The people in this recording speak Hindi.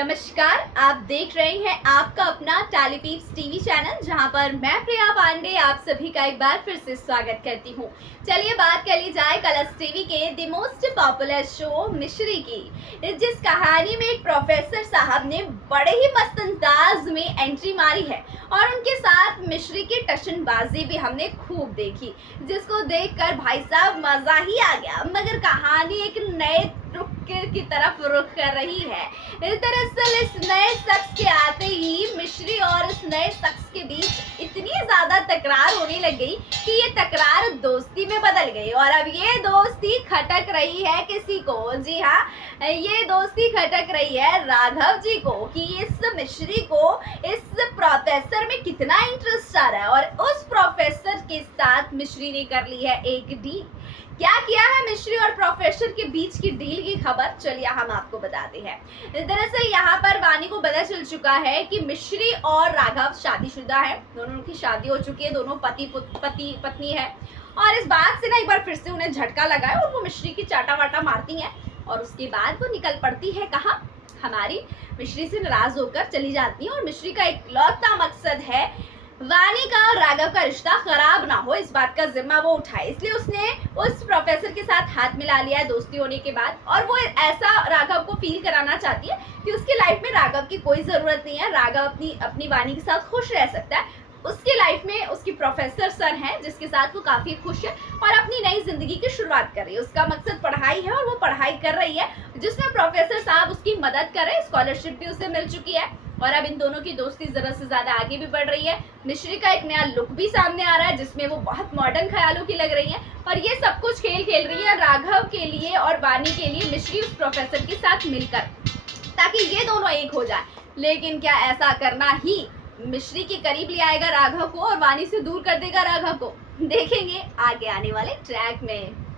नमस्कार, आप देख रहे हैं आपका अपना टेलीपीप्स टीवी चैनल, जहां पर मैं प्रिया पांडे आप सभी का एक बार फिर से स्वागत करती हूं। चलिए बात कर ली जाए कलर्स टीवी के द मोस्ट पॉपुलर शो मिश्री की, जिस कहानी में एक प्रोफेसर साहब ने बड़े ही मस्त अंदाज में एंट्री मारी है और उनके साथ मिश्री की टशनबाजी भी हमने खूब देखी, जिसको देखकर भाई साहब मजा ही आ गया। मगर कहानी एक नए रुख की तरफ रुख कर रही है। दरअसल इस नए शख्स के आते ही मिश्री और इस नए शख्स के बीच इतनी ज्यादा तकरार होने लग गई कि ये तकरार दोस्ती में बदल गई और अब ये दोस्ती खटक रही है किसी को। जी हाँ, ये दोस्ती खटक रही है राघव जी को कि इस मिश्री को इस प्रोफेसर में कितना इंटरेस्ट आ रहा है और उस प्रोफेसर के साथ मिश्री ने कर ली है एक डील। क्या किया है मिश्री और प्रोफेसर के बीच की डील की खबर चलिए हम आपको बताते हैं। दरअसल यहाँ पर वानी को पता चल चुका है कि मिश्री और राघव शादीशुदा है, दोनों की शादी हो चुकी है, दोनों पति पत्नी है और इस बात से ना एक बार फिर से उन्हें झटका लगा है और वो मिश्री की चाटा वाटा मारती हैं और उसके बाद वो निकल पड़ती है कहाँ, हमारी मिश्री से नाराज होकर चली जाती है और मिश्री का इकलौता मकसद है वानी का और राघव का रिश्ता खराब ना हो, इस बात का जिम्मा वो उठाए। इसलिए उसने उस प्रोफेसर के साथ हाथ मिला लिया है दोस्ती होने के बाद और वो ऐसा राघव को फील कराना चाहती है कि उसकी लाइफ में राघव की कोई जरूरत नहीं है, राघव अपनी वानी के साथ खुश रह सकता है। उसकी लाइफ में उसकी प्रोफेसर सर हैं जिसके साथ वो काफी खुश है और अपनी नई जिंदगी की शुरुआत कर रही है। उसका मकसद पढ़ाई है और वो पढ़ाई कर रही है जिसमें प्रोफेसर साहब उसकी मदद कर रहे हैं, स्कॉलरशिप भी उसे मिल चुकी है और अब इन दोनों की दोस्ती जरा से ज्यादा आगे भी बढ़ रही है। मिश्री का एक नया लुक भी सामने आ रहा है जिसमें वो बहुत मॉडर्न ख्यालों की लग रही है और ये सब कुछ खेल रही है राघव के लिए और वानी के लिए, मिश्री उस प्रोफेसर के साथ मिलकर, ताकि ये दोनों एक हो जाए। लेकिन क्या ऐसा करना ही मिश्री के करीब ले आएगा राघव को और वानी से दूर कर देगा राघव को? देखेंगे आगे आने वाले ट्रैक में।